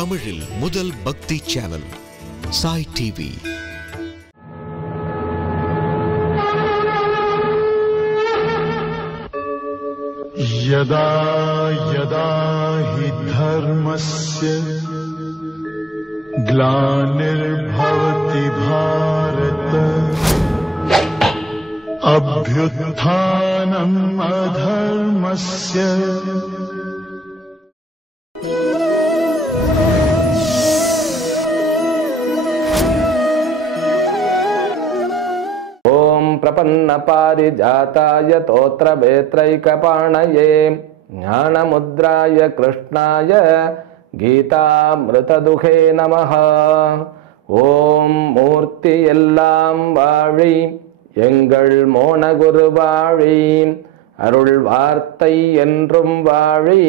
தமிழில் முதல் பக்தி சேனல் சாய் டிவி. यदा यदा हि धर्मस्य ग्लानिर्भवति भारत अभ्युत्थानम् अधर्मस्य प्रपन्न पारिजाताय तोत्र वेत्रैकपाणये ज्ञानमुद्राय कृष्णाय गीतामृतदुहे नमः. ओम मूर्ति எல்லாம் வாழி எங்கள் மோனகுரு வாழி அருள் வார்த்தை என்றும் வாழி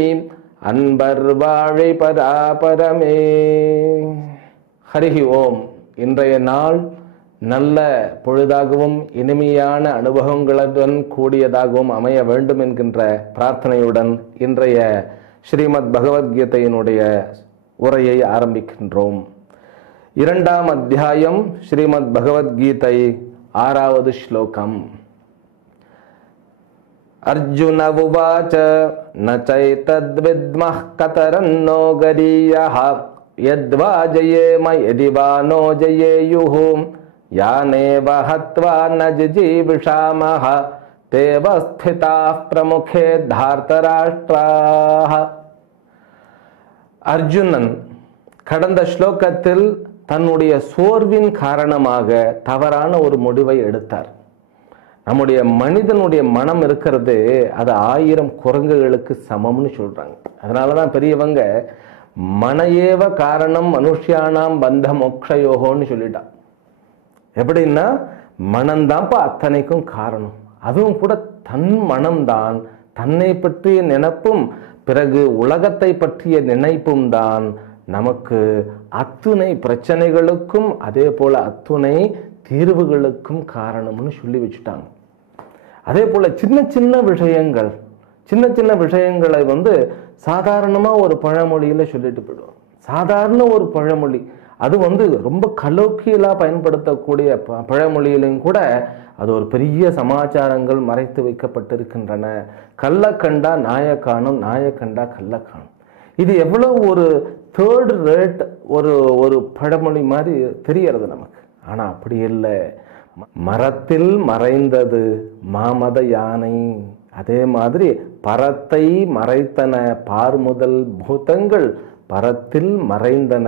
அன்பர் வாழி பராபரமே. ஹரிஹி ஓம். இன்றைய நாள் நல்ல பொழுதாகவும் இனிமையான அனுபவங்களுடன் கூடியதாகவும் அமைய வேண்டும் என்கின்ற பிரார்த்தனையுடன் இன்றைய ஸ்ரீமத் பகவத்கீதையினுடைய உரையை ஆரம்பிக்கின்றோம். 2ஆம் அத்தியாயம் ஸ்ரீமத் பகவத்கீதை 6வது ஸ்லோகம். அர்ஜுன உவாச ந சைதத்வித்மஹ் கதரன்னோ கரீயஹ யத்வா ஜயேம யதி வா நோ ஜயேயுः யானேவ ஹத்வா ந ஜிஜீவிஷாமஹ தேவ ஸ்திதாः பிரமுகே தார்த்தராஷ்ட்ராः. அர்ஜுனன் கடந்த ஸ்லோகத்தில் தன்னுடைய சோர்வின் காரணமாக தவறான ஒரு முடிவை எடுத்தார். நம்முடைய மனிதனுடைய மனம் இருக்கிறது அது 1000 குரங்குகளுக்கு சமம்னு சொல்றாங்க. அதனாலதான் பெரியவங்க மனையேவ காரணம் மனுஷியானாம் பந்த மோக்ஷயோகோன்னு சொல்லிட்டான். எப்படின்னா மனம்தான்ப்பா அத்தனைக்கும் காரணம். அதுவும் கூட தன் மனம்தான், தன்னை பற்றிய நினைப்பும் பிறகு உலகத்தை பற்றிய நினைப்பும் தான் நமக்கு அத்துணை பிரச்சனைகளுக்கும் அதே போல அத்துணை தீர்வுகளுக்கும் காரணம்னு சொல்லி வச்சுட்டாங்க. அதே போல சின்ன சின்ன விஷயங்களை சாதாரணமா ஒரு பழமொழியில சொல்லிட்டு போயிடுவோம். சாதாரண ஒரு பழமொழி அது ரொம்ப கலோக்கியலா பயன்படுத்தக்கூடிய பழமொழியிலும் கூட அது ஒரு பெரிய சமாச்சாரங்கள் மறைத்து வைக்கப்பட்டிருக்கின்றன. கள்ள கண்டா நாய காணும், நாய கண்டா கள்ள காணும். இது எவ்வளவு ஒரு தேர்ட் ரேட் ஒரு பழமொழி மாதிரி தெரியறது நமக்கு. ஆனா அப்படி இல்லை. மரத்தில் மறைந்தது மாமத யானை. அதே மாதிரி பரத்தை மறைத்தன பார்முதல் பூதங்கள், பரத்தில் மறைந்தன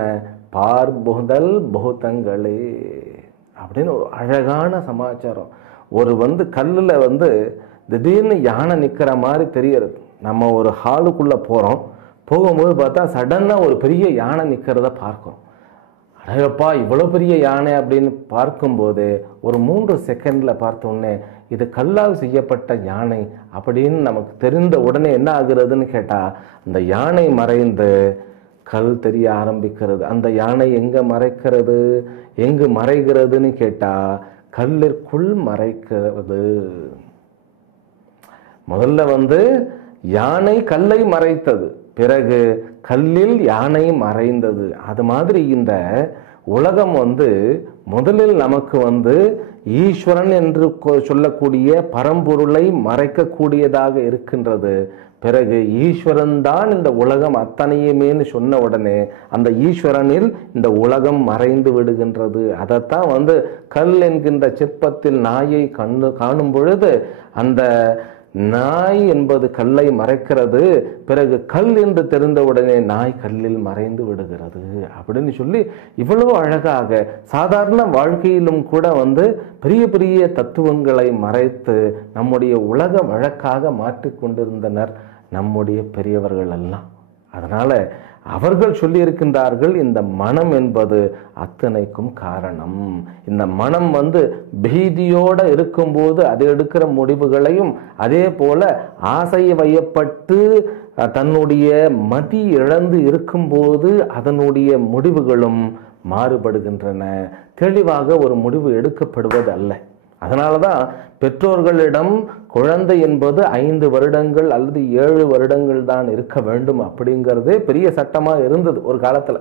பார்முதல் பூதங்களே அப்படின்னு ஒரு அழகான சமாச்சாரம். ஒரு கல்லுல திடீர்னு யானை நிக்கிற மாதிரி தெரியறது. நம்ம ஒரு ஹாலுக்குள்ள போகும்போது பார்த்தா சடனா ஒரு பெரிய யானை நிக்கிறத பார்க்கிறோம். அழகப்பா இவ்வளவு பெரிய யானை அப்படின்னு பார்க்கும்போது ஒரு 3 செகண்ட்ல பார்த்தோன்னே இது கல்லால் செய்யப்பட்ட யானை அப்படின்னு நமக்கு தெரிந்த உடனே என்ன ஆகுறதுன்னு கேட்டா அந்த யானை மறைந்து கல் தெரிய ஆரம்பிக்கிறது. அந்த யானை எங்கு மறைகிறதுன்னு கேட்டா கல்லிற்குள் மறைக்கிறது. முதல்ல யானை கல்லை மறைத்தது, பிறகு கல்லில் யானை மறைந்தது. அது மாதிரி இந்த உலகம் முதலில் நமக்கு ஈஸ்வரன் என்று சொல்லக்கூடிய பரம்பொருளை மறைக்கக்கூடியதாக இருக்கின்றது. பிறகு ஈஸ்வரன் தான் இந்த உலகம் அத்தனையுமேன்னு சொன்ன உடனே அந்த ஈஸ்வரனில் இந்த உலகம் மறைந்து விடுகின்றது. அதைத்தான் கல் என்கின்ற சிற்பத்தில் நாயை காணும் பொழுது அந்த நாய் என்பது கல்லை மறைக்கிறது, பிறகு கல் என்று தெரிந்தவுடனே நாய் கல்லில் மறைந்து விடுகிறது அப்படின்னு சொல்லி இவ்வளவு அழகாக சாதாரண வாழ்க்கையிலும் கூட பெரிய பெரிய தத்துவங்களை மறைத்து நம்முடைய உலக வழக்காக மாற்றிக்கொண்டிருந்தனர் நம்முடைய பெரியவர்கள் எல்லாம். அதனால அவர்கள் சொல்லி இருக்கின்றார்கள் இந்த மனம் என்பது அத்தனைக்கும் காரணம். இந்த மனம் பீதியோட இருக்கும்போது அது எடுக்கிற முடிவுகளையும் அதே போல ஆசை வயப்பட்டு தன்னுடைய மதி இழந்து இருக்கும்போது அதனுடைய முடிவுகளும் மாறுபடுகின்றன. தெளிவாக ஒரு முடிவு எடுக்கப்படுவது அல்ல. அதனாலதான் பெற்றோர்களிடம் குழந்தை என்பது 5 வருடங்கள் அல்லது 7 வருடங்கள் தான் இருக்க வேண்டும் அப்படிங்கிறதே பெரிய சட்டமா இருந்தது ஒரு காலத்துல.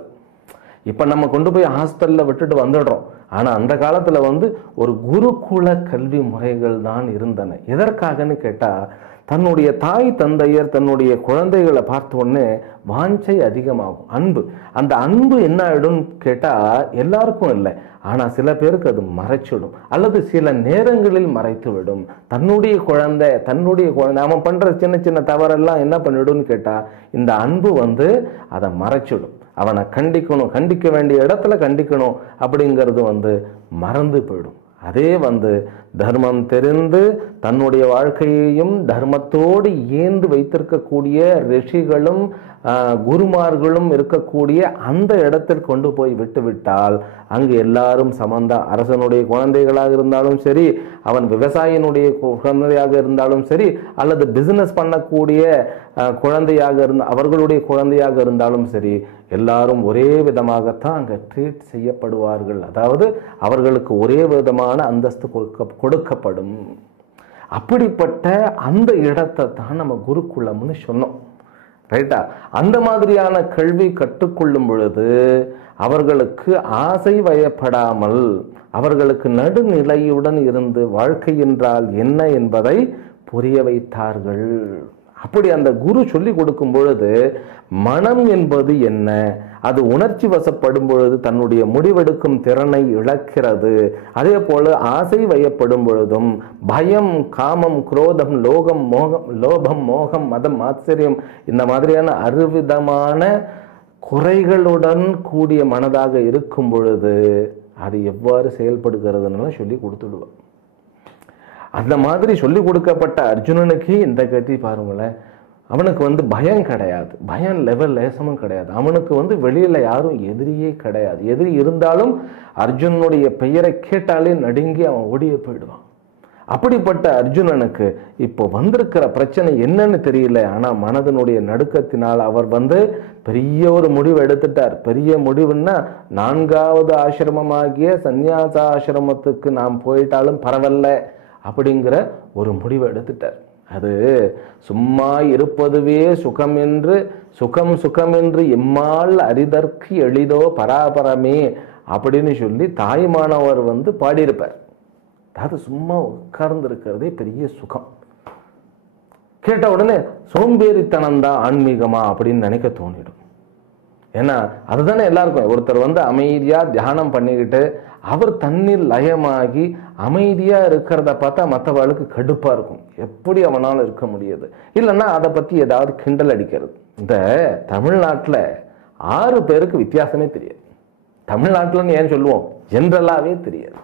இப்போ நம்ம கொண்டு போய் ஹாஸ்டலில் விட்டுட்டு வந்துடுறோம். ஆனால் அந்த காலத்தில் வந்து ஒரு குருகுல கல்வி முறைகள் தான் இருந்தன. எதற்காகன்னு கேட்டால், தன்னுடைய தாய் தந்தையர் தன்னுடைய குழந்தைகளை பார்த்த உடனே வாஞ்சை அதிகமாகும், அன்பு. அந்த அன்பு என்ன ஆகிடும் கேட்டால், எல்லாருக்கும் இல்லை, ஆனால் சில பேருக்கு அது மறைச்சிடும், அல்லது சில நேரங்களில் மறைத்து விடும். தன்னுடைய குழந்தை அவன் பண்ணுற சின்ன சின்ன தவறெல்லாம் என்ன பண்ணிடும்னு கேட்டால், இந்த அன்பு வந்து அதை மறைச்சிடும். அவனை கண்டிக்க வேண்டிய இடத்துல கண்டிக்கணும் அப்படிங்கிறது வந்து மறந்து போயிடும். அதே வந்து தர்மம் தெரிந்து தன்னுடைய வாழ்க்கையையும் தர்மத்தோடு ஏந்து வைத்திருக்கக்கூடிய ரிஷிகளும் குருமார்களும் இருக்கக்கூடிய அந்த இடத்தில் கொண்டு போய் விட்டுவிட்டால் அங்கு எல்லாரும் சமந்தான். அரசனுடைய குழந்தைகளாக இருந்தாலும் சரி, அவன் விவசாயினுடைய குழந்தையாக இருந்தாலும் சரி, அல்லது பிசினஸ் பண்ணக்கூடிய குழந்தையாக அவர்களுடைய குழந்தையாக இருந்தாலும் சரி, எல்லாரும் ஒரே விதமாகத்தான் அங்கே ட்ரீட் செய்யப்படுவார்கள். அதாவது அவர்களுக்கு ஒரே விதமான அந்தஸ்து கொடுக்கப்படும். அப்படிப்பட்ட அந்த இடத்தை தான் நம்ம குருகுலம்னு சொன்னோம், ரைட்டா? அந்த மாதிரியான கல்வி கற்றுக்கொள்ளும் பொழுது அவர்களுக்கு ஆசை வயப்படாமல் அவர்களுக்கு நடுநிலையுடன் இருந்து வாழ்க்கை என்றால் என்ன என்பதை புரிய வைத்தார்கள். அப்படி அந்த குரு சொல்லி கொடுக்கும் பொழுது மனம் என்பது என்ன, அது உணர்ச்சி வசப்படும் பொழுது தன்னுடைய முடிவெடுக்கும் திறனை இழக்கிறது. அதே போல ஆசை வயப்படும் பொழுதும் பயம், காமம், குரோதம், லோபம், மோகம், மதம், ஆச்சரியம், இந்த மாதிரியான அறுவிதமான குறைகளுடன் கூடிய மனதாக இருக்கும் பொழுது அது எவ்வாறு செயல்படுகிறதுன்னு சொல்லி கொடுத்துடுவார். அந்த மாதிரி சொல்லி கொடுக்கப்பட்ட அர்ஜுனனுக்கு இந்த கட்டி பாருங்களேன், அவனுக்கு வந்து பயம் கிடையாது, பயம் லெவல் லேசமும் கிடையாது. அவனுக்கு வந்து வெளியில யாரும் எதிரியே கிடையாது. எதிரி இருந்தாலும் அர்ஜுனனுடைய பெயரை கேட்டாலே நடுங்கி அவன் ஓடியே போயிடுவான். அப்படிப்பட்ட அர்ஜுனனுக்கு இப்போ வந்திருக்கிற பிரச்சனை என்னன்னு தெரியல. ஆனா மனதனுடைய நடுக்கத்தினால் அவர் வந்து பெரிய ஒரு முடிவு எடுத்துட்டார். பெரிய முடிவுன்னா 4வது ஆசிரமமாகிய சந்நியாச ஆசிரமத்துக்கு நாம் போயிட்டாலும் பரவாயில்ல அப்படிங்கிற ஒரு முடிவை எடுத்துட்டார். அது சும்மா இருப்பதுவே சுகம் என்று எம்மால் அரிதற்கு எளிதோ பராபரமே அப்படின்னு சொல்லி தாய்மானவர் வந்து பாடியிருப்பார். அதாவது சும்மா உட்கார்ந்து இருக்கிறதே பெரிய சுகம். கேட்ட உடனே சோம்பேறித்தனம்தான் ஆன்மீகமா அப்படின்னு நினைக்க தோணிடும். ஏன்னா அதுதானே எல்லாருக்கும். ஒருத்தர் வந்து அமைதியா தியானம் பண்ணிக்கிட்டு அவர் தண்ணீர் லயமாகி அமைதியா இருக்கிறத பார்த்தா மற்றவர்களுக்கு கடுப்பா இருக்கும். எப்படி அவனால இருக்க முடியாது? இல்லைன்னா அதை பத்தி ஏதாவது கிண்டல் அடிக்கிறது. இந்த தமிழ்நாட்டில் 6 பேருக்கு வித்தியாசமே தெரியாது. தமிழ்நாட்டில்னு ஏன் சொல்லுவோம், ஜென்ரலாவே தெரியாது.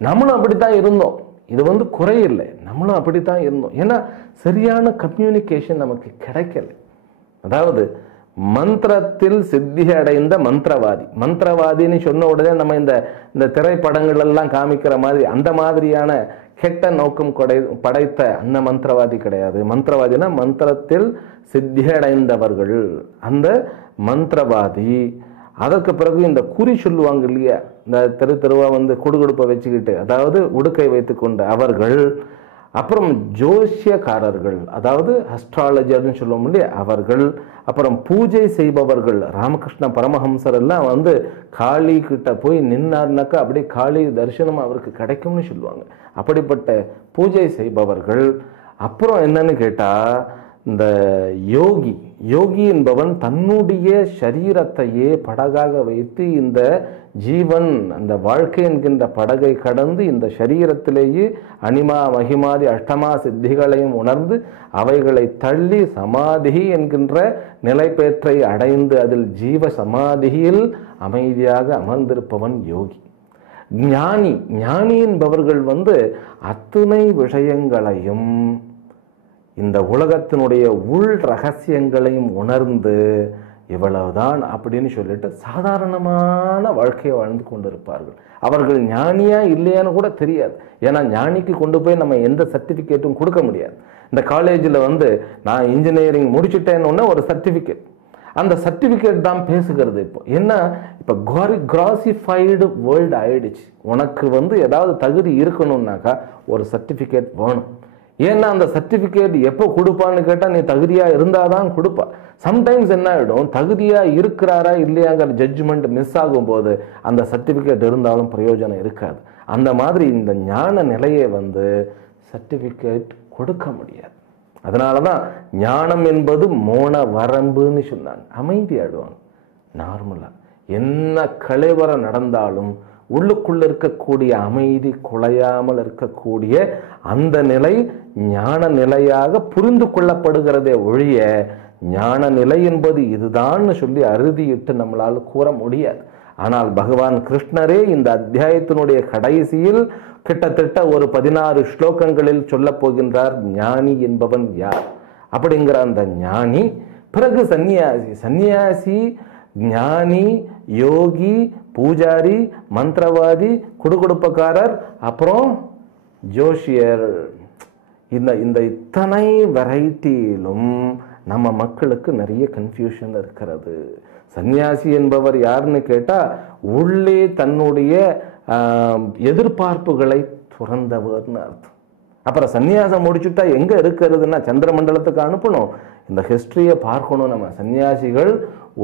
நம்மளும் அப்படித்தான் இருந்தோம். இது வந்து குறையில்லை, நம்மளும் அப்படித்தான் இருந்தோம். ஏன்னா சரியான கம்யூனிகேஷன் நமக்கு கிடைக்கல. அதாவது மந்திரத்தில் சித்தி அடைந்த மந்திரவாதின்னு சொன்ன உடனே நம்ம இந்த திரைப்படங்கள் எல்லாம் காமிக்கிற மாதிரி அந்த மாதிரியான கெட்ட நோக்கம் படைத்த அந்த மந்திரவாதி கிடையாது. மந்திரவாதினா மந்திரத்தில் சித்தி அடைந்தவர்கள், அந்த மந்திரவாதி. அதற்கு பிறகு இந்த குறி சொல்லுவாங்க இல்லையா, இந்த தெருவா வந்து கொடுப்பை வச்சுக்கிட்டு, அதாவது உடுக்கை வைத்து கொண்டு அவர்கள். அப்புறம் ஜோசியக்காரர்கள், அதாவது அஸ்ட்ராலஜர்னு சொல்லுவோம் இல்லையா, அவர்கள். அப்புறம் பூஜை செய்பவர்கள், ராமகிருஷ்ண பரமஹம்சர் எல்லாம் வந்து காளி கிட்ட போய் நின்னார்னாக்கா அப்படியே காளி தரிசனம் அவருக்கு கிடைக்கும்னு சொல்லுவாங்க. அப்படிப்பட்ட பூஜை செய்பவர்கள். அப்புறம் என்னன்னு கேட்டா, இந்த யோகி என்பவன் தன்னுடைய சரீரத்தையே படகாக வைத்து இந்த ஜீவன் அந்த வாழ்க்கை என்கின்ற படகை கடந்து இந்த சரீரத்திலேயே அனிமா மகிமாதி அஷ்டமா சித்திகளையும் உணர்ந்து அவைகளை தள்ளி சமாதி என்கின்ற நிலைப்பேற்றை அடைந்து அதில் ஜீவ சமாதியில் அமைதியாக அமர்ந்திருப்பவன் யோகி. ஞானி என்பவர்கள் வந்து அத்துணை விஷயங்களையும் இந்த உலகத்தினுடைய உள் ரகசியங்களையும் உணர்ந்து இவ்வளவுதான் அப்படின்னு சொல்லிட்டு சாதாரணமான வாழ்க்கையை வாழ்ந்து கொண்டிருப்பார்கள். அவர்கள் ஞானியா இல்லையான்னு கூட தெரியாது. ஏன்னா ஞானிக்கு கொண்டு போய் நம்ம எந்த சர்டிஃபிகேட்டும் கொடுக்க முடியாது. இந்த காலேஜில் வந்து நான் இன்ஜினியரிங் முடிச்சுட்டேன்னு ஒரு சர்டிஃபிகேட், அந்த சர்டிஃபிகேட் தான் பேசுகிறது. இப்போ என்ன, இப்போ கிராசிஃபைடு வேர்ல்டு ஆயிடுச்சு. உனக்கு வந்து ஏதாவது தகுதி இருக்கணும்னாக்கா ஒரு சர்டிஃபிகேட் வேணும். ஏன்னா அந்த சர்டிபிகேட் எப்போ கொடுப்பான்னு கேட்டா நீ தகுதியா இருந்தாதான் கொடுப்பா. சம்டைம்ஸ் என்ன ஆயிடும், தகுதியா இருக்கிறாரா இல்லையாங்கிற ஜட்ஜ்மெண்ட் மிஸ் ஆகும் போது அந்த சர்டிபிகேட் இருந்தாலும் பிரயோஜனம் இருக்காது. அந்த மாதிரி இந்த ஞான நிலையை சர்டிபிகேட் கொடுக்க முடியாது. அதனாலதான் ஞானம் என்பது மோன வரம்புன்னு சொன்னாங்க. அமைதி ஆடுவாங்க நார்மலா, என்ன கலைவரம் நடந்தாலும் உள்ளுக்குள்ள இருக்கக்கூடிய அமைதி குலையாமல் இருக்கக்கூடிய அந்த நிலை ஞான நிலையாக புரிந்து கொள்ளப்படுகிறதே ஒழிய ஞான நிலை என்பது இதுதான்னு சொல்லி அறுதியிட்டு நம்மளால் கூற முடியாது. ஆனால் பகவான் கிருஷ்ணரே இந்த அத்தியாயத்தினுடைய கடைசியில் கிட்டத்தட்ட ஒரு 16 ஸ்லோகங்களில் சொல்ல போகின்றார் ஞானி என்பவன் யார் அப்படிங்கிற அந்த ஞானி. பிறகு சன்னியாசி, சன்னியாசி, ஞானி, யோகி, பூஜாரி, மந்திரவாதி, குடுகுடுப்பக்காரர், அப்புறம் ஜோஷியர். இந்த இத்தனை வெரைட்டியிலும் நம்ம மக்களுக்கு நிறைய கன்ஃபியூஷன் இருக்கிறது. சன்னியாசி என்பவர் யாருன்னு கேட்டா உள்ளே தன்னுடைய எதிர்பார்ப்புகளை துறந்தவர்னு அர்த்தம். அப்புறம் சன்னியாசம் முடிச்சுட்டா எங்க இருக்கிறதுன்னா சந்திரமண்டலத்துக்கு அனுப்பணும். இந்த ஹிஸ்டரியை பார்க்கணும் நம்ம. சன்னியாசிகள்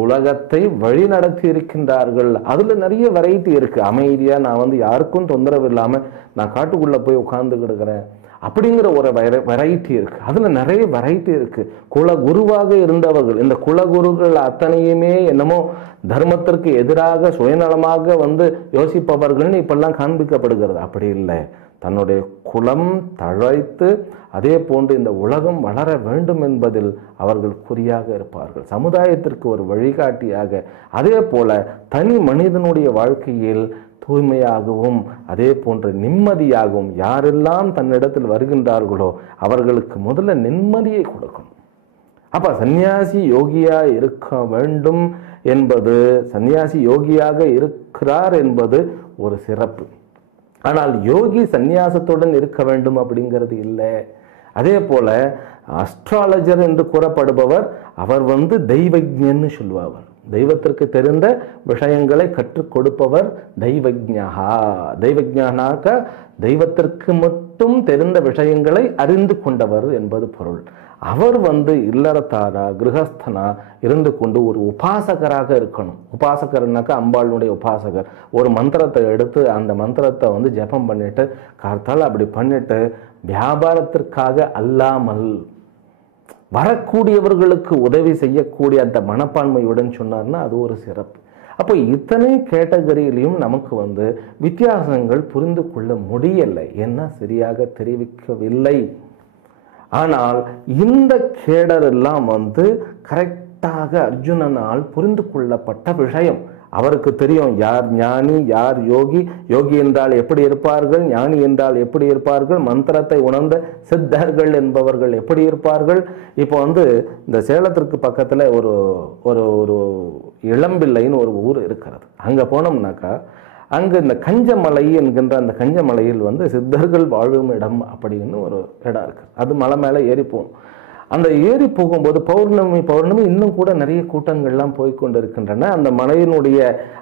உலகத்தை வழி நடத்தி இருக்கின்றார்கள். அதுல நிறைய வெரைட்டி இருக்கு. அமைதியா நான் யாருக்கும் தொந்தரவு இல்லாம நான் காட்டுக்குள்ள போய் உட்கார்ந்து கிடக்கிறேன் அப்படிங்கிற ஒரு வெரைட்டி இருக்கு. அதுல நிறைய வெரைட்டி இருக்கு. குலகுருவாக இருந்தவர்கள், இந்த குலகுருகள் அத்தனையுமே என்னமோ தர்மத்திற்கு எதிராக சுயநலமாக யோசிப்பவர்கள்னு இப்பெல்லாம் காண்பிக்கப்படுகிறது. அப்படி இல்லை. தன்னுடைய குலம் தழைத்து அதே போன்று இந்த உலகம் வளர வேண்டும் என்பதில் அவர்கள் குறியாக இருப்பார்கள். சமுதாயத்திற்கு ஒரு வழிகாட்டியாக, அதே போல தனி மனிதனுடைய வாழ்க்கையில் தூய்மையாகவும் அதே போன்ற நிம்மதியாகவும் யாரெல்லாம் தன்னிடத்தில் வருகின்றார்களோ அவர்களுக்கு முதல்ல நிம்மதியை கொடுக்கணும். அப்ப சன்னியாசி யோகியா இருக்க வேண்டும் என்பது, சன்னியாசி யோகியாக இருக்கிறார் என்பது ஒரு சிறப்பு. ஆனால் யோகி சந்நியாசத்துடன் இருக்க வேண்டும் அப்படிங்கிறது இல்லை. அதே போல அஸ்ட்ராலஜர் என்று கூறப்படுபவர் அவர் தெய்வஜ்ஞன்னு சொல்லுவார். தெய்வத்திற்கு தெரிந்த விஷயங்களை கற்றுக் கொடுப்பவர் தெய்வஜ்ஞா. தெய்வஜ்ஞானாக்க தெய்வத்திற்கு மட்டும் தெரிந்த விஷயங்களை அறிந்து கொண்டவர் என்பது பொருள். அவர் இல்லறத்தாரா கிரகஸ்தனா இருந்து கொண்டு ஒரு உபாசகராக இருக்கணும். உபாசகர்னாக்கா அம்பாளுடைய உபாசகர். ஒரு மந்திரத்தை எடுத்து அந்த மந்திரத்தை ஜபம் பண்ணிட்டு கார்த்தால் அப்படி பண்ணிட்டு வியாபாரத்திற்காக அல்லாமல் வரக்கூடியவர்களுக்கு உதவி செய்யக்கூடிய அந்த மனப்பான்மையுடன் சொன்னார்னா அது ஒரு சிறப்பு. அப்போ இத்தனை கேட்டகரியிலையும் நமக்கு வித்தியாசங்கள் புரிந்து கொள்ள முடியலை, என்ன சரியாக தெரிவிக்கவில்லை. ஆனால் இந்த கேடர் எல்லாம் கரெக்டாக அர்ஜுனனால் புரிந்து கொள்ளப்பட்ட விஷயம். அவருக்கு தெரியும் யார் ஞானி யார் யோகி. யோகி என்றால் எப்படி இருப்பார்கள், ஞானி என்றால் எப்படி இருப்பார்கள், மந்திரத்தை உணர்ந்த சித்தர்கள் என்பவர்கள் எப்படி இருப்பார்கள். இப்போ இந்த சேலத்திற்கு பக்கத்துல ஒரு ஒரு ஒரு இளம்பிள்ளைன்னு ஒரு ஊர் இருக்கிறது. அங்க போனோம்னாக்கா அங்க இந்த கஞ்சமலை என்கின்ற அந்த கஞ்சமலையில் சித்தர்கள் வாழும் இடம் அப்படின்னு ஒரு இடம் இருக்கு. அது மலை மேல ஏறி போகணும். அந்த ஏறி போகும்போது பௌர்ணமி இன்னும் கூட நிறைய கூட்டங்கள்லாம் போய்கொண்டு இருக்கின்றன. அந்த மலையினுடைய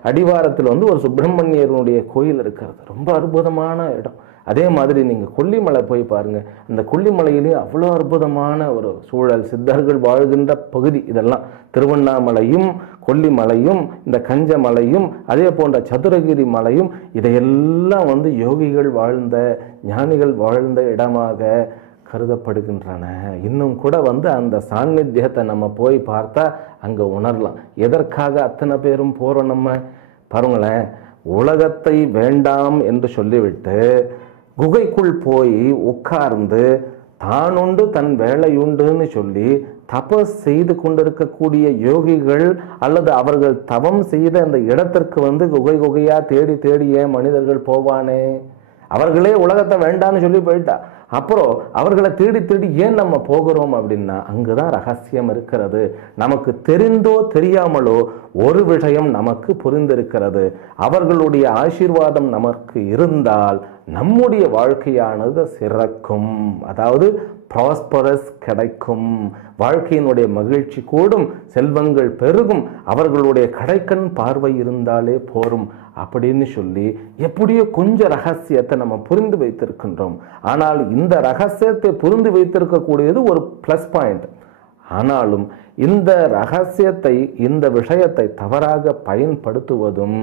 அடிவாரத்தில் ஒரு சுப்பிரமணியனுடைய கோயில் இருக்கிறது. ரொம்ப அற்புதமான இடம். அதே மாதிரி நீங்க கொல்லிமலை போய் பாருங்க. அந்த கொல்லிமலையிலேயும் அவ்வளோ அற்புதமான ஒரு சூழல், சித்தர்கள் வாழ்கின்ற பகுதி. இதெல்லாம் திருவண்ணாமலையும் கொல்லிமலையும் இந்த கஞ்சமலையும் அதே போன்ற சதுரகிரி மலையும் இதையெல்லாம் யோகிகள் வாழ்ந்த ஞானிகள் வாழ்ந்த இடமாக கருதப்படுகின்றன. இன்னும் கூட அந்த சாநித்தியத்தை நம்ம போய் பார்த்தா அங்க உணரலாம். எதற்காக அத்தனை பேரும் போறோம் நம்ம பாருங்களேன். உலகத்தை வேண்டாம் என்று சொல்லிவிட்டு குகைக்குள் போய் உட்கார்ந்து தான் உண்டு தன் வேலையுண்டுன்னு சொல்லி தபஸ் செய்து கொண்டிருக்கக்கூடிய யோகிகள் அல்லது அவர்கள் தவம் செய்த அந்த இடத்திற்கு குகை குகையா தேடி தேடி ஏன் மனிதர்கள் போவானே? அவர்களே உலகத்தை வேண்டான்னு சொல்லி போயிட்டா அப்புறம் அவர்களை தேடி தேடி ஏன் நம்ம போகிறோம் அப்படின்னா அங்குதான் ரகசியம் இருக்கிறது. நமக்கு தெரிந்தோ தெரியாமலோ ஒரு விஷயம் நமக்கு புரிந்திருக்கிறது. அவர்களுடைய ஆசீர்வாதம் நமக்கு இருந்தால் நம்முடைய வாழ்க்கையானது சிறக்கும். அதாவது ப்ராஸ்பரஸ் கிடைக்கும், வாழ்க்கையினுடைய மகிழ்ச்சி கூடும், செல்வங்கள் பெருகும், அவர்களுடைய கடைக்கண் பார்வை இருந்தாலே போரும் அப்படின்னு சொல்லி எப்படியோ கொஞ்சம் ரகசியத்தை நம்ம புரிந்து வைத்திருக்கின்றோம். ஆனால் இந்த ரகசியத்தை புரிந்து வைத்திருக்கக்கூடியது ஒரு பிளஸ் பாயிண்ட். ஆனாலும் இந்த ரகசியத்தை, இந்த விஷயத்தை தவறாக பயன்படுத்துவதும்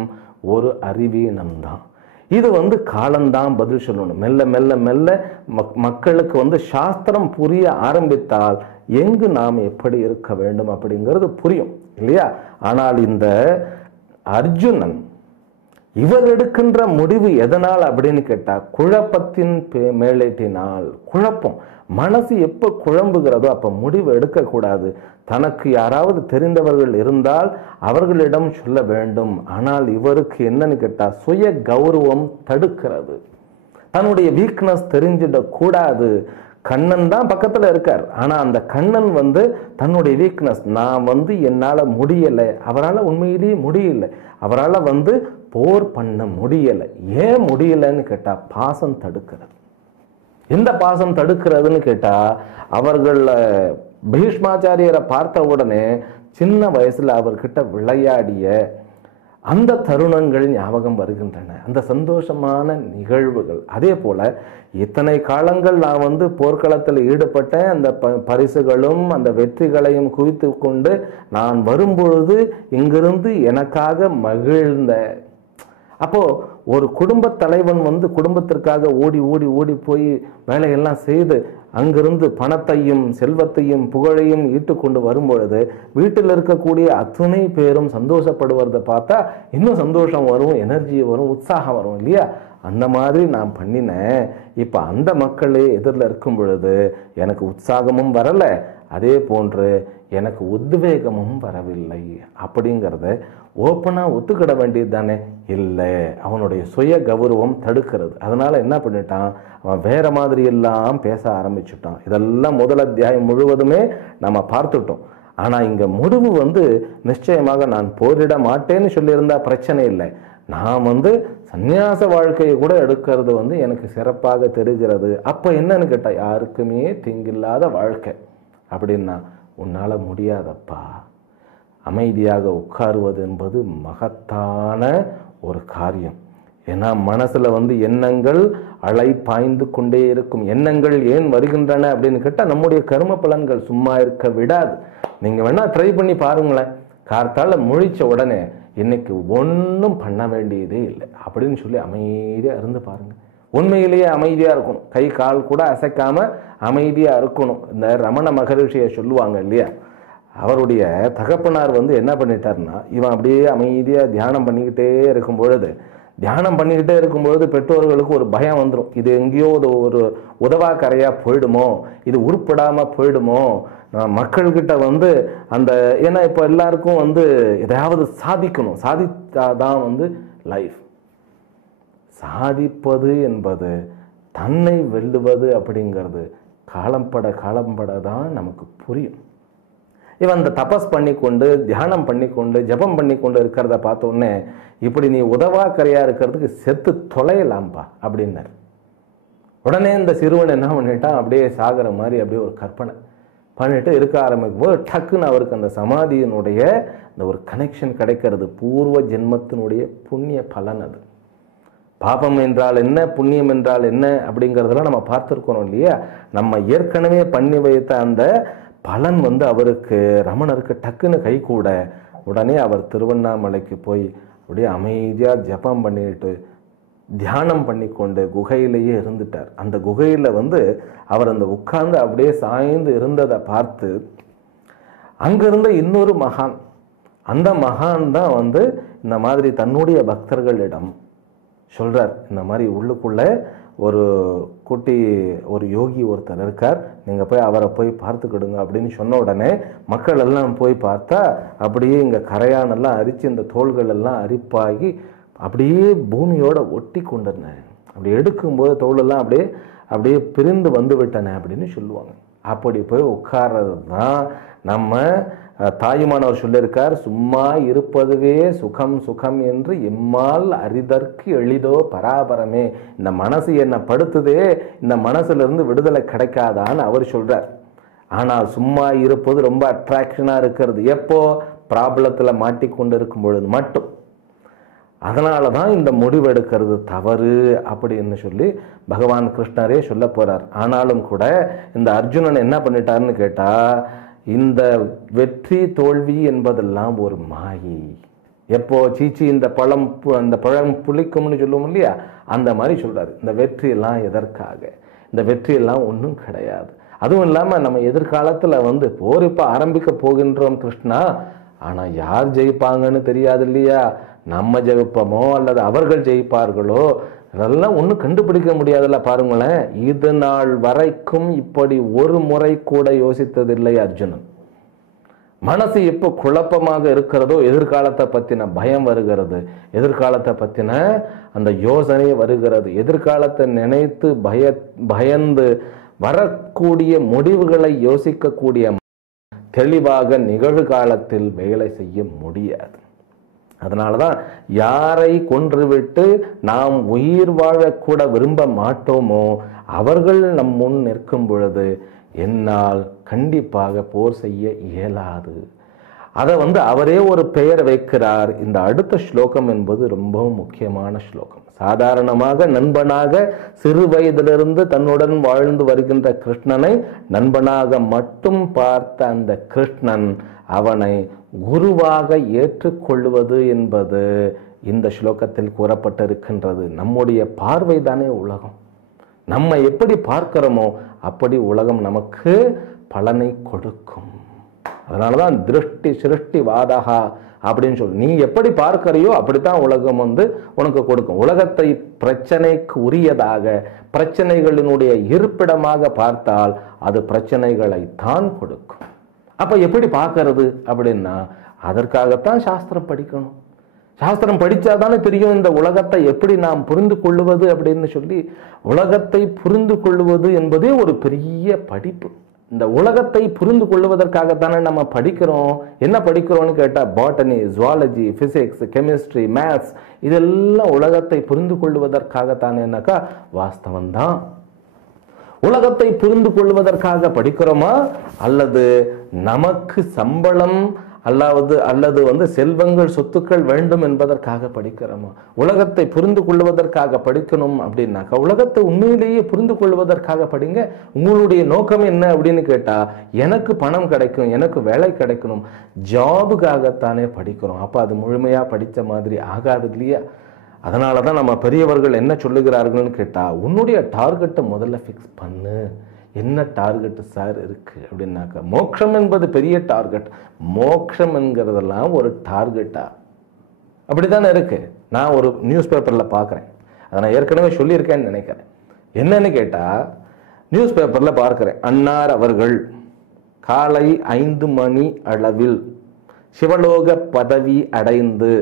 ஒரு அறிவீனம்தான். இது காலம்தான் பதில் சொல்லணும். மெல்ல மெல்ல மெல்ல மக்களுக்கு சாஸ்திரம் புரிய ஆரம்பித்தால் எங்கு நாம் எப்படி இருக்க வேண்டும் அப்படிங்கிறது புரியும் இல்லையா? ஆனால் இந்த அர்ஜுனன் இவர் எடுக்கின்ற முடிவு எதனால் அப்படின்னு கேட்டா, குழப்பத்தின் மேலேட்டினால். குழப்பம், மனசு எப்ப குழம்புகிறதோ அப்ப முடிவு எடுக்கக்கூடாது. தனக்கு யாராவது தெரிந்தவர்கள் இருந்தால் அவர்களிடம் சொல்ல வேண்டும். ஆனால் இவருக்கு என்னன்னு கேட்டா, சுய கௌரவம் தடுக்கிறது. தன்னுடைய வீக்னஸ் தெரிஞ்சிடக்கூடாது. கண்ணன் தான் பக்கத்துல இருக்கார். ஆனா அந்த கண்ணன் தன்னுடைய வீக்னஸ், நான் என்னால முடியலை, அவரால் உண்மையிலேயே முடியலை, அவரால் போர் பண்ண முடியலை. ஏன் முடியலைன்னு கேட்டா, பாசம் தடுக்கிறது. எந்த பாசம் தடுக்கிறதுன்னு கேட்டா, அவர்கள் பீஷ்மாச்சாரியரை பார்த்த உடனே சின்ன வயசுல அவர்கிட்ட விளையாடிய அந்த தருணங்கள் ஞாபகம் வருகின்றன, அந்த சந்தோஷமான நிகழ்வுகள். அதே போல இத்தனை காலங்கள் நான் போர்க்களத்தில் ஈடுபட்டேன், அந்த பரிசுகளும் அந்த வெற்றிகளையும் குவித்து கொண்டு நான் வரும்பொழுது இங்கிருந்து எனக்காக மகிழ்ந்த. அப்போ ஒரு குடும்ப தலைவன் குடும்பத்திற்காக ஓடி ஓடி ஓடி போய் வேலையெல்லாம் செய்து அங்கிருந்து பணத்தையும் செல்வத்தையும் புகழையும் ஈட்டு கொண்டு வரும்பொழுது வீட்டில் இருக்கக்கூடிய அத்தனை பேரும் சந்தோஷப்படுவதை பார்த்தா இன்னும் சந்தோஷம் வரும், எனர்ஜி வரும், உற்சாகம் வரும் இல்லையா? அந்த மாதிரி நான் பண்ணினேன். இப்போ அந்த மக்களே எதிரில் இருக்கும் பொழுது எனக்கு உற்சாகமும் வரலை, அதே போன்று எனக்கு உத்வேகமும் வரவில்லை அப்படிங்கிறத ஓப்பனாக ஒத்துக்கிட வேண்டியது தானே? இல்லை, அவனுடைய சுய கௌரவம் தடுக்கிறது. அதனால என்ன பண்ணிட்டான், அவன் வேற மாதிரி எல்லாம் பேச ஆரம்பிச்சுட்டான். இதெல்லாம் முதல் அத்தியாயம் முழுவதுமே நம்ம பார்த்துட்டோம். ஆனால் இங்கே முடிவு நிச்சயமாக நான் போரிட மாட்டேன்னு சொல்லியிருந்தா பிரச்சனை இல்லை. நான் சந்நியாச வாழ்க்கையை கூட எடுக்கிறது எனக்கு சிறப்பாக தெரிகிறது. அப்போ என்னன்னு கேட்டால், யாருக்குமே தீங்கில்லாத வாழ்க்கை அப்படின்னா, உன்னால் முடியாதப்பா. அமைதியாக உட்காருவது என்பது மகத்தான ஒரு காரியம். ஏன்னா மனசுல எண்ணங்கள் அலை பாய்ந்து கொண்டே இருக்கும். எண்ணங்கள் ஏன் வருகின்றன அப்படின்னு கேட்டால், நம்முடைய கர்ம பலன்கள் சும்மா இருக்க விடாது. நீங்க வேணா ட்ரை பண்ணி பாருங்களேன். கார்த்தால முழிச்ச உடனே இன்னைக்கு ஒன்றும் பண்ண வேண்டியதே இல்லை அப்படின்னு சொல்லி அமைதியா இருந்து பாருங்க. உண்மையிலேயே அமைதியா இருக்கணும், கை கால் கூட அசைக்காம அமைதியா இருக்கணும். இந்த ரமண மகரிஷியை சொல்லுவாங்க இல்லையா, அவருடைய தகப்பனார் என்ன பண்ணிட்டாருன்னா, இவன் அப்படியே அமைதியா தியானம் பண்ணிக்கிட்டே இருக்கும் பொழுது பெற்றோர்களுக்கு ஒரு பயம் வந்துடும். இது எங்கேயோ ஒரு உதவா கரையா போயிடுமோ, இது உருப்படாம போயிடுமோ, மக்கள்கிட்ட அந்த ஏன்னா இப்போ எல்லாருக்கும் எதையாவது சாதிக்கணும், சாதித்தாதான் லைஃப். சாதிப்பது என்பது தன்னை வெல்லுவது அப்படிங்கிறது காலம்பட தான் நமக்கு புரியும். இவன் அந்த தபஸ் பண்ணிக்கொண்டு தியானம் பண்ணிக்கொண்டு ஜபம் பண்ணிக்கொண்டு இருக்கிறத பார்த்தோன்னே, இப்படி நீ உதவாக்கரையா இருக்கிறதுக்கு செத்து தொலையலாம்பா அப்படின்னாரு. உடனே இந்த சிறுவன் என்ன பண்ணிட்டான், அப்படியே சாகிற மாதிரி அப்படியே ஒரு கற்பனை பண்ணிட்டு இருக்க ஆரம்பிக்கும் போது டக்குன்னு அவருக்கு அந்த சமாதியினுடைய அந்த ஒரு கனெக்ஷன் கிடைக்கிறது. பூர்வ ஜென்மத்தினுடைய புண்ணிய பலன் அது. பாபம் என்றால் என்ன, புண்ணியம் என்றால் என்ன அப்படிங்கிறதெல்லாம் நம்ம பார்த்துருக்கோம் இல்லையா? நம்ம ஏற்கனவே பண்ணி வைத்த அந்த பலன் அவருக்கு ரமணருக்கு டக்குன்னு கை கூட. உடனே அவர் திருவண்ணாமலைக்கு போய் அப்படியே அமைதியா ஜபம் பண்ணிட்டு தியானம் பண்ணிக்கொண்டு குகையிலேயே இருந்துட்டார். அந்த குகையில அவர் அந்த உட்கார்ந்து அப்படியே சாய்ந்து இருந்ததை பார்த்து அங்கிருந்த இன்னொரு மகான், அந்த மகான் தான் இந்த மாதிரி தன்னுடைய பக்தர்களிடம் சொல்றார், இந்த மாதிரி உள்ளுக்குள்ள ஒரு குட்டி ஒரு யோகி ஒருத்தர் இருக்கார், நீங்க போய் அவரை போய் பார்த்துக்கிடுங்க அப்படின்னு சொன்ன உடனே மக்கள் எல்லாம் போய் பார்த்தா அப்படியே இங்க கரையானெல்லாம் அரிச்சு இந்த தோள்கள் எல்லாம் அரிப்பாகி அப்படியே பூமியோட ஒட்டி கொண்டிருந்தேன். அப்படி எடுக்கும்போது தோளெல்லாம் அப்படியே பிரிந்து வந்து விட்டன அப்படின்னு சொல்லுவாங்க. அப்படி போய் உட்கார்றது தான் நம்ம தாயுமானவர் சொல்லியிருக்கார், சும்மா இருப்பதுவே சுகம் சுகம் என்று எம்மால் அரிதற்கு எளிதோ பராபரமே. இந்த மனசு என்ன படுத்துதே, இந்த மனசுல இருந்து விடுதலை கிடைக்காதான்னு அவர் சொல்றார். ஆனால் சும்மா இருப்பது ரொம்ப அட்ராக்ஷனா இருக்கிறது எப்போ ப்ராப்ளத்துல மாட்டிக்கொண்டு இருக்கும் பொழுது மட்டும். அதனால தான் இந்த முடிவெடுக்கிறது தவறு அப்படின்னு சொல்லி பகவான் கிருஷ்ணரே சொல்ல போறார். ஆனாலும் கூட இந்த அர்ஜுனன் என்ன பண்ணிட்டாருன்னு கேட்டா, இந்த வெற்றி தோல்வி என்பதெல்லாம் ஒரு மாயை. எப்போ சீச்சி இந்த பழம் புளிக்கும்னு சொல்லுவோம் இல்லையா, அந்த மாதிரி சொல்றாரு. இந்த வெற்றி எல்லாம் எதற்காக, இந்த வெற்றி எல்லாம் ஒன்றும் கிடையாது. அதுவும் இல்லாம நம்ம எதிர்காலத்துல போர் இப்ப ஆரம்பிக்க போகின்றோம் கிருஷ்ணா, ஆனா யார் ஜெயிப்பாங்கன்னு தெரியாது இல்லையா. நம்ம ஜெயிப்போமோ அல்லது அவர்கள் ஜெயிப்பார்களோ, அதெல்லாம் ஒன்றும் கண்டுபிடிக்க முடியாதுல்ல. பாருங்களேன், இது நாள் வரைக்கும் இப்படி ஒரு முறை கூட யோசித்ததில்லை அர்ஜுனன். மனசு எப்போ குழப்பமாக இருக்கிறதோ எதிர்காலத்தை பத்தின பயம் வருகிறது, எதிர்காலத்தை பத்தின அந்த யோசனை வருகிறது, எதிர்காலத்தை நினைத்து பயந்து வரக்கூடிய முடிவுகளை யோசிக்கக்கூடிய தெளிவாக நிகழ்காலத்தில் வேலை செய்ய முடியாது. அதனாலதான் யாரை கொன்றுவிட்டு நாம் உயிர் வாழக்கூட விரும்ப மாட்டோமோ அவர்கள் நம் முன் நிற்கும் பொழுது என்னால் கண்டிப்பாக போர் செய்ய இயலாது. அதை அவரே ஒரு பெயர் வைக்கிறார். இந்த அடுத்த ஸ்லோகம் என்பது ரொம்பவும் முக்கியமான ஸ்லோகம். சாதாரணமாக நண்பனாக சிறு வயதிலிருந்து தன்னுடன் வாழ்ந்து வருகின்ற கிருஷ்ணனை நண்பனாக மட்டும் பார்த்த அந்த கிருஷ்ணன் அவனை குருவாக ஏற்றுக்கொள்வது என்பது இந்த ஸ்லோகத்தில் கூறப்பட்டிருக்கின்றது. நம்முடைய பார்வை தானே உலகம். நம்ம எப்படி பார்க்கிறோமோ அப்படி உலகம் நமக்கு பலனை கொடுக்கும். அதனாலதான் திருஷ்டி சிருஷ்டி வாதகா அப்படின்னு சொல்லு. நீ எப்படி பார்க்கிறையோ அப்படித்தான் உலகம் உனக்கு கொடுக்கும். உலகத்தை பிரச்சனைக்கு உரியதாக, பிரச்சனைகளினுடைய இருப்பிடமாக பார்த்தால் அது பிரச்சனைகளை தான் கொடுக்கும். அப்ப எப்படி பார்க்கறது அப்படின்னா, அதற்காகத்தான் சாஸ்திரம் படிக்கணும். சாஸ்திரம் படிச்சாதானே தெரியும் இந்த உலகத்தை எப்படி நாம் புரிந்து கொள்ளுவது அப்படின்னு சொல்லி. உலகத்தை புரிந்து கொள்ளுவது என்பதே ஒரு பெரிய படிப்பு. இந்த உலகத்தை புரிந்து கொள்வதற்காகத்தானே நம்ம படிக்கிறோம். என்ன படிக்கிறோம்னு கேட்டா, botany, zoology, physics, chemistry, maths, இதெல்லாம் உலகத்தை புரிந்து கொள்வதற்காகத்தானேனாக்கா வாஸ்தவம் தான். உலகத்தை புரிந்து கொள்வதற்காக படிக்கிறோமா, அல்லது நமக்கு சம்பளம் அல்லது செல்வங்கள் சொத்துக்கள் வேண்டும் என்பதற்காக படிக்கிறோமா? உலகத்தை புரிந்து கொள்வதற்காக படிக்கணும் அப்படின்னாக்கா உலகத்தை உண்மையிலேயே புரிந்து கொள்வதற்காக படிங்க. உங்களுடைய நோக்கம் என்ன அப்படின்னு கேட்டா, எனக்கு பணம் கிடைக்கும், எனக்கு வேலை கிடைக்கணும், ஜாபுக்காகத்தானே படிக்கிறோம். அப்ப அது முழுமையா படித்த மாதிரி ஆகாது இல்லையா? அதனாலதான் நம்ம பெரியவர்கள் என்ன சொல்லுகிறார்கள்னு கேட்டா, உன்னுடைய டார்கெட்டை முதல்ல ஃபிக்ஸ் பண்ணு. என்ன டார்கெட் சார் இருக்கு அப்படின்னாக்கா, மோட்சம் என்பது பெரிய டார்கெட். மோட்சம் என்கிறதெல்லாம் ஒரு டார்கெட்டா? அப்படித்தானே இருக்கு. நான் ஒரு நியூஸ் பேப்பர்ல பார்க்குறேன், அதை நான் ஏற்கனவே சொல்லியிருக்கேன்னு நினைக்கிறேன். என்னன்னு கேட்டா, நியூஸ் பேப்பர்ல பார்க்கிறேன், அன்னார் அவர்கள் காலை 5 மணி அளவில் சிவலோக பதவி அடைந்து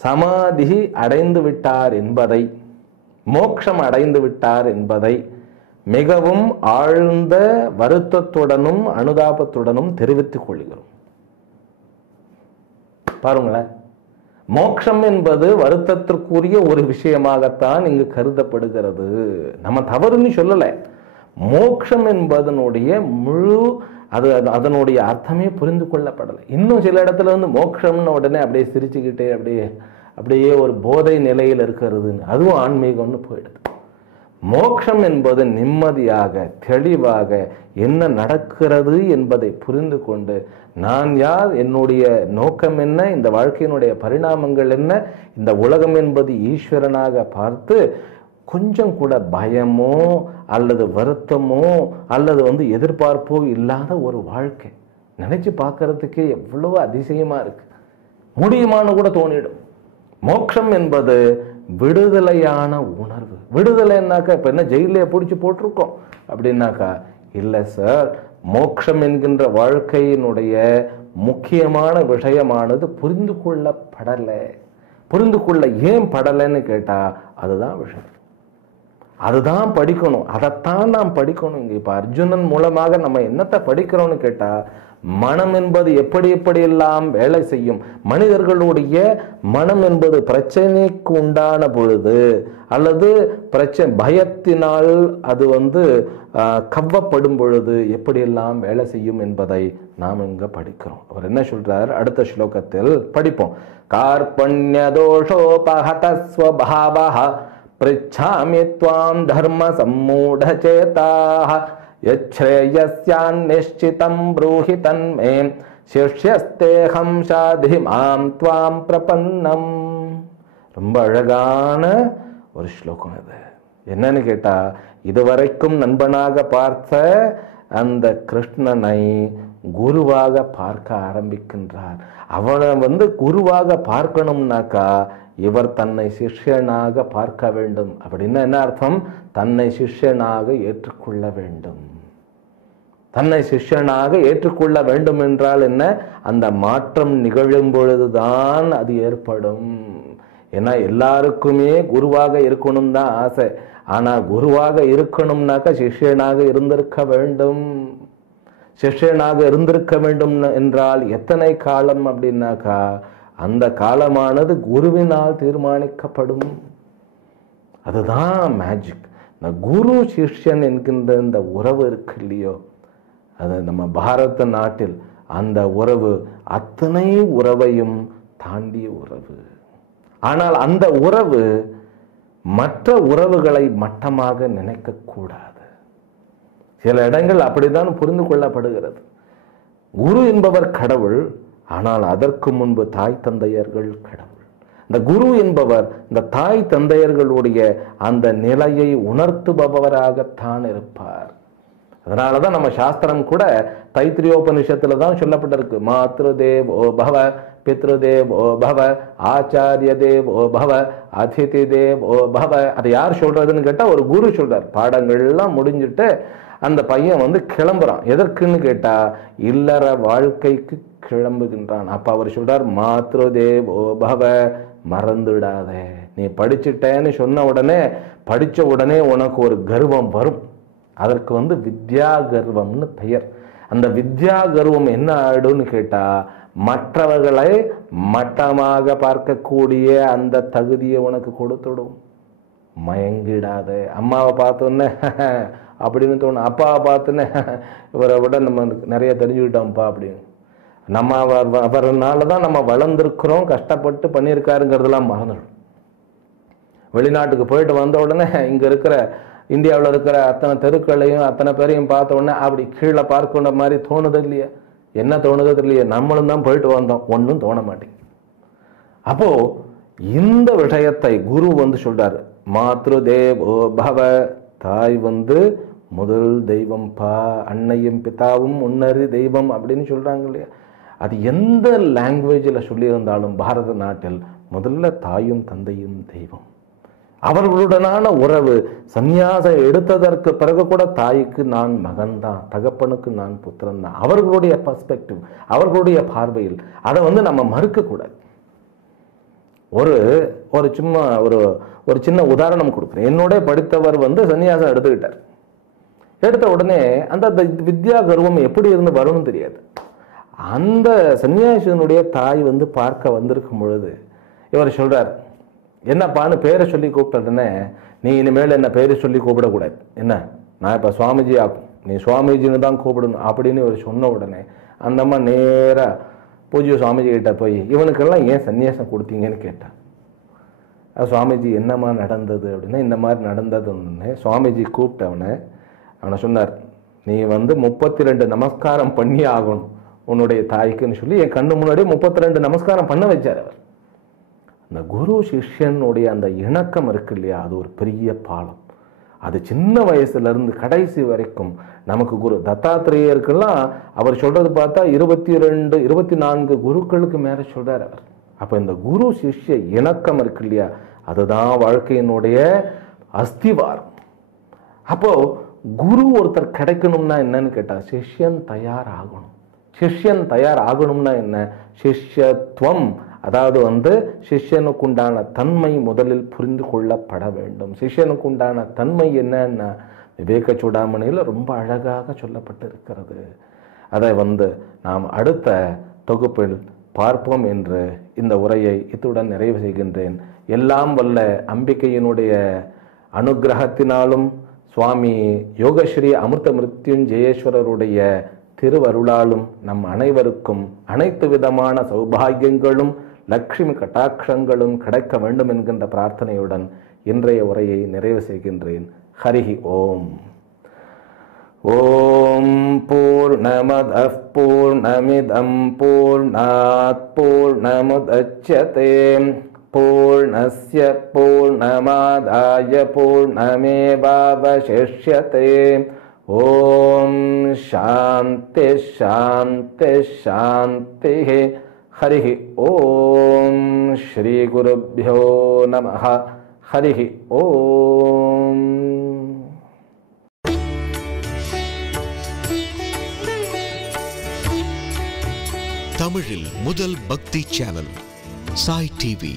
சமாதி அடைந்து விட்டார் என்பதை, மோட்சம் அடைந்து விட்டார் என்பதை மிகவும் ஆழ்ந்த வருத்தத்துடனும் அனுதாபத்துடனும் தெரிவித்துக் கொள்கிறோம். பாருங்களேன், மோட்சம் என்பது வருத்தத்திற்குரிய ஒரு விஷயமாகத்தான் இங்கு கருதப்படுகிறது. நம்ம தவறுன்னு சொல்லல. மோட்சம் என்பதனுடைய அதனுடைய அர்த்தமே புரிந்து கொள்ளப்படலை. இன்னும் சில இடத்துல மோட்சம்னு உடனே அப்படியே சிரிச்சுக்கிட்டே அப்படியே ஒரு போதை நிலையில் இருக்கிறதுன்னு, அதுவும் ஆன்மீகம்னு போயிடுது. மோட்சம் என்பது நிம்மதியாக தெளிவாக என்ன நடக்கிறது என்பதை புரிந்து கொண்டு, நான் யார், என்னுடைய நோக்கம் என்ன, இந்த வாழ்க்கையினுடைய பரிணாமங்கள் என்ன, இந்த உலகம் என்பது ஈஸ்வரனாக பார்த்து கொஞ்சம் கூட பயமோ அல்லது வருத்தமோ அல்லது எதிர்பார்ப்போ இல்லாத ஒரு வாழ்க்கை நினைச்சு பார்க்கறதுக்கே எவ்வளவு அதிசயமா இருக்கு. முடியுமான்னு கூட தோணிடும். மோட்சம் என்பது விடுதலையான உணர்வு. விடுதலைன்னாக்கா இப்ப என்ன ஜெயிலே பிடிச்சி போட்டிருக்கோம் அப்படின்னாக்கா இல்லை சார். மோட்சம் என்கின்ற வாழ்க்கையினுடைய முக்கியமான விஷயமானது புரிந்து கொள்ளப்படலை. புரிந்து கொள்ள ஏன் படலைன்னு கேட்டா, அதுதான் விஷயம். அதுதான் படிக்கணும். அதைத்தான் நாம் படிக்கணும். இங்க இப்ப அர்ஜுனன் மூலமாக நம்ம என்னத்தை படிக்கிறோம்னு கேட்டா, மனம் என்பது எப்படியெல்லாம் வேலை செய்யும், மனிதர்களுடைய மனம் என்பது பிரச்சனைக்கு உண்டான பொழுது அல்லது பயத்தினால் அது கவ்வப்படும் பொழுது எப்படியெல்லாம் வேலை செய்யும் என்பதை நாம் இங்க படிக்கிறோம். அவர் என்ன சொல்றார் அடுத்த ஸ்லோகத்தில் படிப்போம். கார்பண்யதோஷோபஹதஸ்வபாவஹ ப்ருச்சாமி த்வாம் தர்ம சம்மூடசேதாஹ யச்ரேயஸ்யான் நிஷ்சிதம் ப்ரூஹி தன்மே சிஷ்யஸ்தேஹம் சாதி மாம் த்வாம் பிரபன்னம். ரொம்ப அழகான ஒரு ஸ்லோகம் இது. என்னன்னு கேட்டா, இதுவரைக்கும் நண்பனாக பார்த்த அந்த கிருஷ்ணனை குருவாக பார்க்க ஆரம்பிக்கின்றார். அவனை குருவாக பார்க்கணும்னாக்கா இவர் தன்னை சிஷ்யனாக பார்க்க வேண்டும். அப்படின்னா என்ன அர்த்தம்? தன்னை சிஷ்யனாக ஏற்றுக்கொள்ள வேண்டும். தன்னை சிஷ்யனாக ஏற்றுக்கொள்ள வேண்டும் என்றால் என்ன? அந்த மாற்றம் நிகழும் பொழுதுதான் அது ஏற்படும். ஏன்னா எல்லாருக்குமே குருவாக இருக்கணும் தான் ஆசை. ஆனா குருவாக இருக்கணும்னாக்கா சிஷ்யனாக இருந்திருக்க வேண்டும். சிஷ்யனாக இருந்திருக்க வேண்டும் என்றால் எத்தனை காலம் அப்படின்னாக்கா அந்த காலமானது குருவினால் தீர்மானிக்கப்படும். அதுதான் மேஜிக். இந்த குரு சிஷ்யன் என்கின்ற இந்த உறவு இருக்கு இல்லையோ, அது நம்ம பாரத நாட்டில் அந்த உறவு அத்தனை உறவையும் தாண்டிய உறவு. ஆனால் அந்த உறவு மற்ற உறவுகளை மட்டமாக நினைக்க கூடாது. சில இடங்கள் அப்படித்தான் புரிந்து கொள்ளப்படுகிறது. குரு என்பவர் கடவுள், ஆனால் அதற்கு முன்பு தாய் தந்தையர்கள் கடவுள். இந்த குரு என்பவர் இந்த தாய் தந்தையர்களுடைய அந்த நிலையை உணர்த்துபவராகத்தான் இருப்பார். அதனாலதான் நம்ம சாஸ்திரம் கூட தைத்திரியோபனிஷத்துல தான் சொல்லப்பட்டிருக்கு. மாத்ரு தேவோ பவ, பித்ரு தேவோ பவ, ஆச்சாரிய தேவோ பவ, அதிதி தேவோ பவ. அதை யார் சொல்றதுன்னு கேட்டா ஒரு குரு சொல்றார். பாடங்கள்லாம் முடிஞ்சுட்டு அந்த பையன் கிளம்புறான். எதற்குன்னு கேட்டா இல்லற வாழ்க்கைக்கு கிளம்புகின்றான். அப்ப அவர் சொல்றார், மாத்ரு தேவோ பவ, மறந்துடாத. நீ படிச்சுட்டேன்னு சொன்ன உடனே படிச்ச உடனே உனக்கு ஒரு கர்வம் வரும். அதற்கு வித்யா கர்வம்னு பெயர். அந்த வித்யா கர்வம் என்ன ஆயிடும்னு கேட்டா மற்றவர்களை மட்டமாக பார்க்கக்கூடிய அந்த தகுதியை உனக்கு கொடுத்துடும். மயங்கிடாத. அம்மாவை பார்த்தோன்னே அப்படின்னு தோணும், அப்பாவை பார்த்தோன்னே இவரை விட நம்ம நிறைய தெரிஞ்சுக்கிட்டோம்ப்பா அப்படின்னு. நம்ம அவர்னால தான் நம்ம வளர்ந்துருக்கிறோம், கஷ்டப்பட்டு பண்ணியிருக்காருங்கிறதெல்லாம் மறந்துடும். வெளிநாட்டுக்கு போயிட்டு வந்த உடனே இங்க இருக்கிற இந்தியாவில் இருக்கிற அத்தனை தெருக்களையும் அத்தனை பேரையும் பார்த்த உடனே அப்படி கீழே பார்க்கின்ற மாதிரி தோணுது இல்லையா? என்ன தோணுது இல்லையா? நம்மளும் தான் போயிட்டு வந்தோம், ஒன்றும் தோண மாட்டேங்குது. அப்போ இந்த விஷயத்தை குரு சொல்றாரு, மாத்ரு தேவோ பவ, தாய் முதல் தெய்வம் பா, அன்னையும் பிதாவும் முன்னறி தெய்வம் அப்படின்னு சொல்றாங்க இல்லையா? அது எந்த லாங்குவேஜில் சொல்லியிருந்தாலும் பாரத நாட்டில் முதல்ல தாயும் தந்தையும் தெய்வம். அவர்களுடனான உறவு சந்நியாசம் எடுத்ததற்கு பிறகு கூட தாய்க்கு நான் மகன் தான், தகப்பனுக்கு நான் புத்திரன் தான். அவர்களுடைய பர்ஸ்பெக்டிவ், அவர்களுடைய பார்வையில் அதை நம்ம மறுக்க கூடாது. ஒரு சும்மா ஒரு சின்ன உதாரணம் கொடுக்குறேன். என்னோட படித்தவர் சன்னியாசம் எடுத்துக்கிட்டார். எடுத்த உடனே அந்த வித்யா கர்வம் எப்படி இருந்து வரும்னு தெரியாது. அந்த சன்னியாசினுடைய தாய் பார்க்க வந்திருக்கும் பொழுது இவர் சொல்றார், என்னப்பான்னு பேரை சொல்லி கூப்பிட்டதுன்னே, நீ இனிமேல் என்ன பேரை சொல்லி கூப்பிடக்கூடாது, என்ன நான் இப்போ சுவாமிஜி ஆகும், நீ சுவாமிஜின்னு தான் கூப்பிடணும் அப்படின்னு இவர் சொன்ன உடனே அந்த அம்மா நேராக பூஜ்ய சுவாமிஜி கிட்ட போய் இவனுக்கெல்லாம் ஏன் சன்னியாசம் கொடுத்தீங்கன்னு கேட்டான். சுவாமிஜி என்னம்மா நடந்தது அப்படின்னா, இந்த மாதிரி நடந்ததுன்னு சுவாமிஜி கூப்பிட்டவனை சொன்னார், நீ 32 நமஸ்காரம் பண்ணி ஆகணும் உன்னுடைய தாய்க்குன்னு சொல்லி என் கண்ணு முன்னாடி 32 நமஸ்காரம் பண்ண வச்சார் அவர். அந்த குரு சிஷ்யனுடைய அந்த இணக்கம் இருக்கு இல்லையா, அது ஒரு பெரிய பாலம். அது சின்ன வயசுல இருந்து கடைசி வரைக்கும் நமக்கு குரு தத்தாத்திரேயருக்கெல்லாம் அவர் சொல்றது பார்த்தா 22 24 குருக்களுக்கு மேல சொல்றார் அவர். அப்ப இந்த குரு சிஷ்ய இணக்கம் இருக்கு இல்லையா, அதுதான் வாழ்க்கையினுடைய அஸ்திவாரம். அப்போ குரு ஒருத்தர் கிடைக்கணும்னா என்னன்னு கேட்டா சிஷ்யன் தயாராகணும். சிஷ்யன் தயார் ஆகணும்னா என்ன? சிஷ்யத்துவம், அதாவது சிஷ்யனுக்குண்டான தன்மை முதலில் புரிந்து கொள்ளப்பட வேண்டும். சிஷ்யனுக்குண்டான தன்மை என்னன்னா விவேக சூடாமணியில் ரொம்ப அழகாக சொல்லப்பட்டு இருக்கிறது. அதை நாம் அடுத்த தொகுப்பில் பார்ப்போம் என்று இந்த உரையை இத்துடன் நிறைவு செய்கின்றேன். எல்லாம் வல்ல அம்பிகையினுடைய அனுகிரகத்தினாலும் சுவாமி யோகஸ்ரீ அமிர்த மிருத்யுஞ்சயேஸ்வரருடைய திருவருளாலும் நம் அனைவருக்கும் அனைத்து விதமான சௌபாகியங்களும் லக்ஷ்மி கட்டாட்சங்களும் கிடைக்க வேண்டும் என்கின்ற பிரார்த்தனையுடன் இன்றைய உரையை நிறைவு செய்கின்றேன். ஹரிஹி ஓம். ஓம் பூர்ணமதః பூர்ணமிதம் பூர்ணாத் பூர்ணமுதச்யதே பூர்ணஸ்ய பூர்ணமாதாய பூர்ணமேவாவசிஷ்யதே. ஓம் சாந்தி சாந்தி சாந்தி. ஹரிஹி ஓம். ஸ்ரீ குருப்யோ நமஹ. ஹரிஹி ஓம். தமிழில் முதல் பக்தி சேனல் சாய் டிவி.